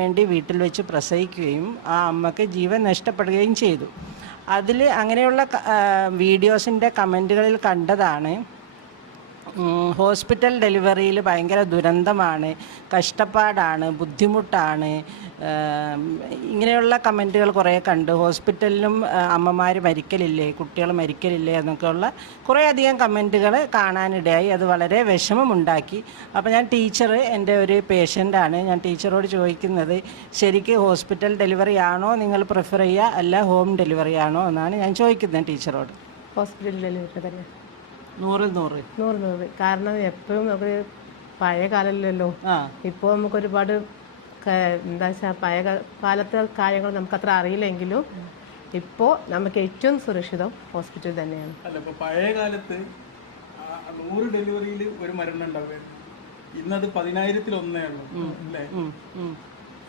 വേണ്ടി വീട്ടിൽ വെച്ച് പ്രസവിക്കുകയും ആ അമ്മക്ക് ജീവൻ നഷ്ടപ്പെടുകയും ചെയ്തു. അതിൽ അങ്ങനെയുള്ള വീഡിയോസിൻ്റെ കമൻറ്റുകളിൽ കണ്ടതാണ് ഹോസ്പിറ്റൽ ഡെലിവറിയിൽ ഭയങ്കര ദുരന്തമാണ്, കഷ്ടപ്പാടാണ്, ബുദ്ധിമുട്ടാണ്, ഇങ്ങനെയുള്ള കമൻറ്റുകൾ കുറേ കണ്ട്. ഹോസ്പിറ്റലിലും അമ്മമാർ മരിക്കലില്ലേ, കുട്ടികൾ മരിക്കലില്ലേ എന്നൊക്കെയുള്ള കുറേയധികം കമൻറ്റുകൾ കാണാനിടയായി. അത് വളരെ വിഷമമുണ്ടാക്കി. അപ്പോൾ ഞാൻ എൻ്റെ ഒരു പേഷ്യൻ്റാണ്. ഞാൻ ടീച്ചറോട് ചോദിക്കുന്നത്, ശരിക്ക് ഹോസ്പിറ്റൽ ഡെലിവറി ആണോ നിങ്ങൾ പ്രിഫർ ചെയ്യുക, അല്ല ഹോം ഡെലിവറി ആണോ എന്നാണ് ഞാൻ ചോദിക്കുന്നത് ടീച്ചറോട്. ഹോസ്പിറ്റൽ ഡെലിവറി തന്നെ 100. കാരണം എപ്പോഴും നമുക്ക് പഴയ കാലമല്ലല്ലോ. ഇപ്പോൾ നമുക്ക് ഒരുപാട് എന്താ വെച്ചാൽ പഴയ കാലത്തെ കാര്യങ്ങൾ നമുക്കത്ര അറിയില്ലെങ്കിലും ഇപ്പോൾ നമുക്ക് ഏറ്റവും സുരക്ഷിതം ഹോസ്പിറ്റൽ തന്നെയാണ്. അല്ല, ഇപ്പോൾ പഴയ കാലത്ത് 100 ഡെലിവറിയിൽ ഒരു മരണം ഉണ്ടാവുമായിരുന്നു. ഇന്നത് 10,000-ൽ 1 അല്ലേ?